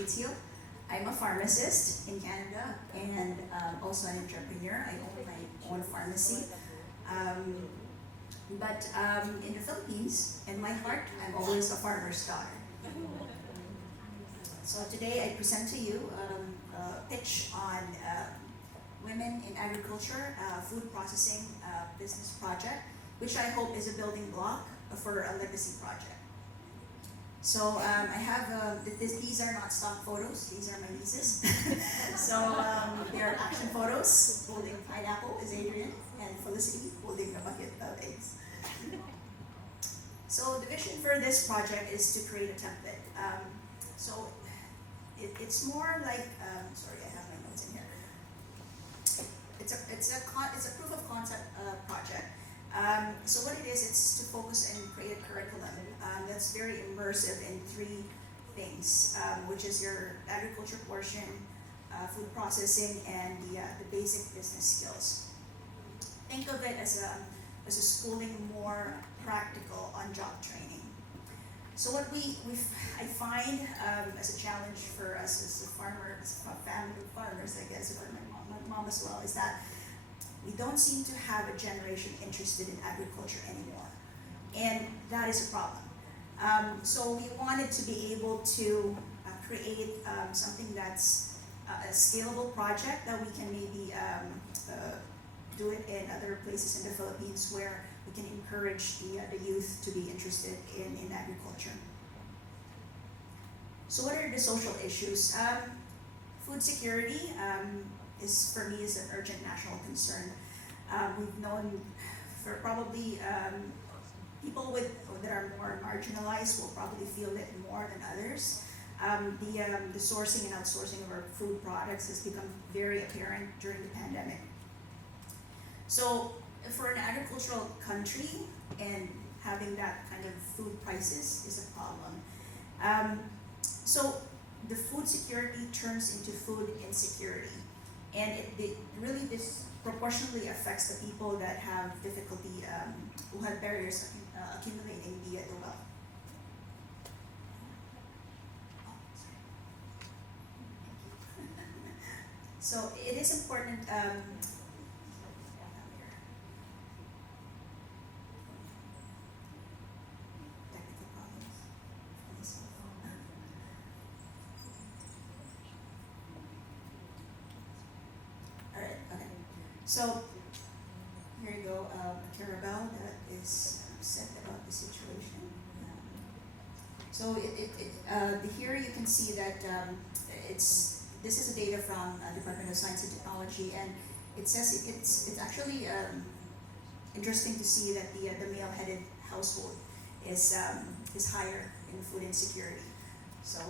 Patrizio. I'm a pharmacist in Canada and also an entrepreneur. I own my own pharmacy. Um, but in the Philippines, in my heart, I'm always a farmer's daughter. So today I present to you a pitch on women in agriculture, food processing business project, which I hope is a building block for a legacy project. So I have, these are not stock photos, these are my nieces. So they're action photos. Holding pineapple is Adrian, and Felicity holding a bucket of eggs. So the vision for this project is to create a template. So it's more like, sorry, I have my notes in here. It's a proof of concept project. So what it is, it's to focus and create a curriculum that's very immersive in three things, which is your agriculture portion, food processing, and the basic business skills. Think of it as a schooling more practical on-job training. So what I find as a challenge for us as a farmer, as a family of farmers, I guess, or my mom as well, is that we don't seem to have a generation interested in agriculture anymore. And that is a problem. So we wanted to be able to create something that's a scalable project that we can maybe do it in other places in the Philippines where we can encourage the youth to be interested in agriculture. So what are the social issues? Food security is, for me, is an urgent national concern. We've known for probably people that are more marginalized will probably feel it more than others. The sourcing and outsourcing of our food products has become very apparent during the pandemic. So for an agricultural country, and having that kind of food prices is a problem. So the food security turns into food insecurity, and it really disproportionately affects the people that have difficulty, who have barriers accumulating the wealth. So it is important. Technical problems. All right. Okay. So here you go. Carabelle that is upset about the situation. So here you can see that this is the data from Department of Science and Technology, and it says it's actually interesting to see that the male-headed household is higher in food insecurity. So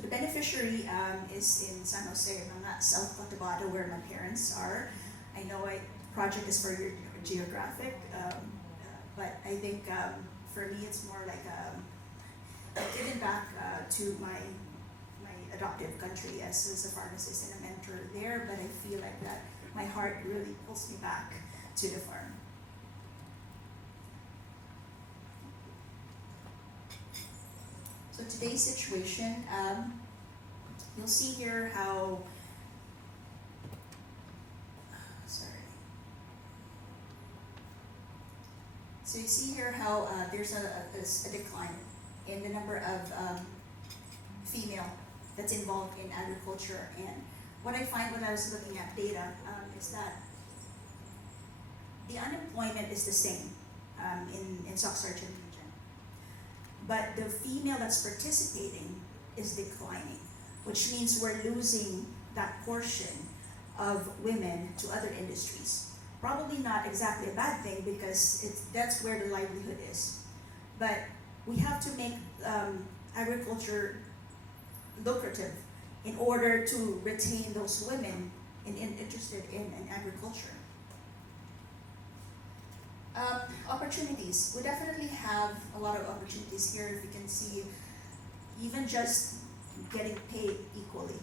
the beneficiary is in San Jose, mga South Cotabato, where my parents are. I know the project is for your geographic, but I think for me it's more like giving back to my adoptive country as a pharmacist and a mentor there, but I feel like that my heart really pulls me back to the farm. So today's situation, you'll see here how, So you see here how there's a decline in the number of female that's involved in agriculture. And what I find when I was looking at data is that the unemployment is the same in Soxargen region, but the female that's participating is declining, which means we're losing that portion of women to other industries. Probably not exactly a bad thing because that's where the livelihood is. But we have to make agriculture lucrative in order to retain those women interested in agriculture. Opportunities. We definitely have a lot of opportunities here. If you can see, even just getting paid equally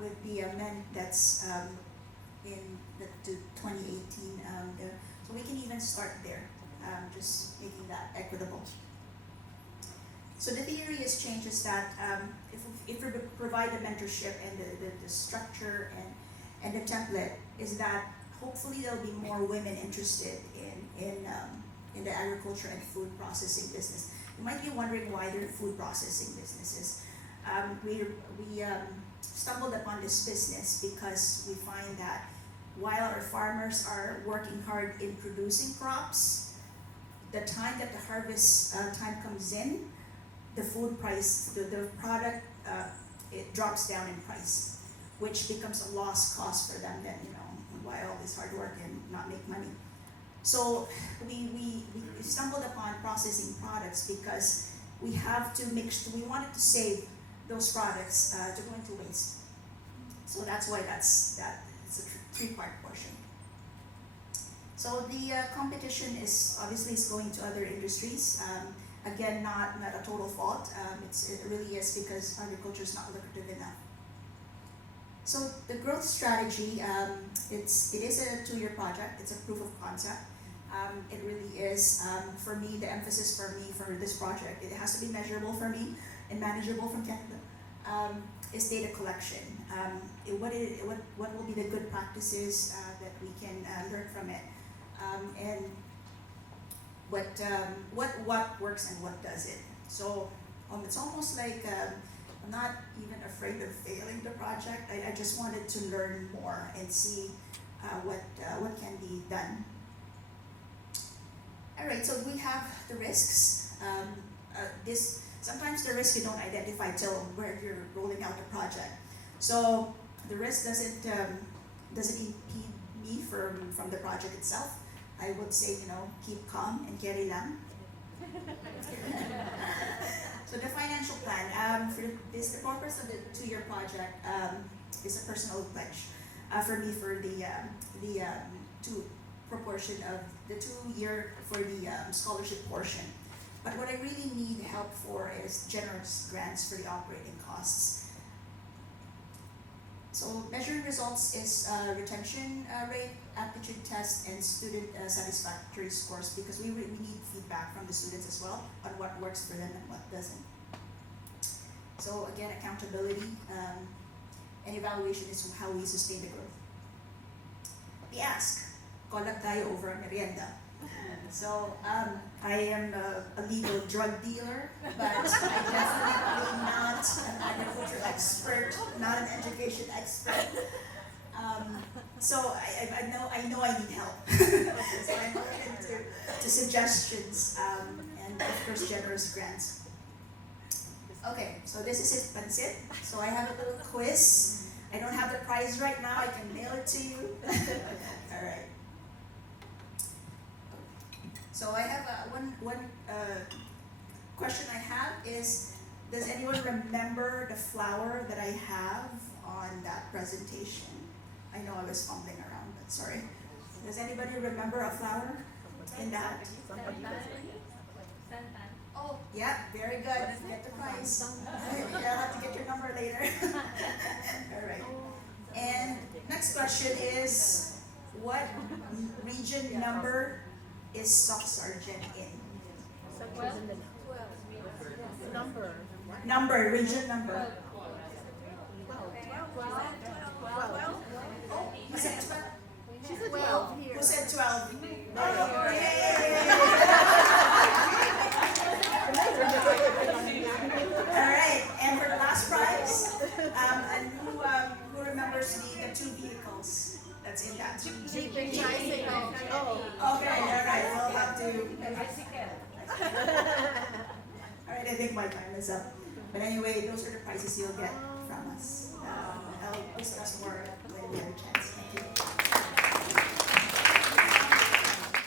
with the men that's in the 2018. So we can even start there, just making that equitable. So the theory is changes that if we provide the mentorship and the structure and the template, is that hopefully there'll be more women interested in the agriculture and food processing business. You might be wondering why they're food processing businesses. We stumbled upon this business because we find that while our farmers are working hard in producing crops, the time that the harvest time comes in, the food price, the product, it drops down in price, which becomes a lost cost for them. Then why all this hard work and not make money? So we stumbled upon processing products because we have to we wanted to save those products to go into waste. So that's why it's a three-part portion. So the competition is obviously going to other industries. Again, not a total fault. It really is because agriculture is not lucrative enough. So the growth strategy, it is a 2-year project. It's a proof of concept. It really is, for me, the emphasis for this project, it has to be measurable for me and manageable from Canada, is data collection. What will be the good practices that we can learn from it, and what works and what doesn't. So it's almost like I'm not even afraid of failing the project. I just wanted to learn more and see what can be done. All right, so we have the risks. Sometimes the risk you don't identify till where you're rolling out the project. So the risk doesn't impede me from the project itself. I would say, keep calm and carry lang. So the financial plan, the purpose of the 2-year project is a personal pledge for me for the proportion of the 2-year for the scholarship portion. But what I really need help for is generous grants for the operating costs. So measuring results is retention rate, aptitude test, and student satisfactory scores, because we need feedback from the students as well on what works for them and what doesn't. So again, accountability and evaluation is how we sustain the growth. The ask, collab tayo over a merienda. So I am a legal drug dealer, but I'm definitely not an agriculture expert, not an education expert. So I know I need help. So I'm open to suggestions and of course generous grants. Okay, so this is it, Pansit. So I have a little quiz. I don't have the prize right now. I can mail it to you. All right. So I have one question I have is, does anyone remember the flower that I have on that presentation? I know I was fumbling around, but sorry. Does anybody remember a flower in that? Oh, yeah, very good. Get the prize. You'll have to get your number later. All right. And next question is, what region number is Sock Sergeant in? Number, region number. 12. Oh, you said 12? She said 12 here. Who said 12? All right, and for the last prize, and who remembers the 2 vehicles that's in that? Jeep and tricycle. Oh. Okay, all right, we'll have to. All right, I think my time is up. But anyway, those are the prizes you'll get from us. I'll discuss more when we have a chance. Thank you.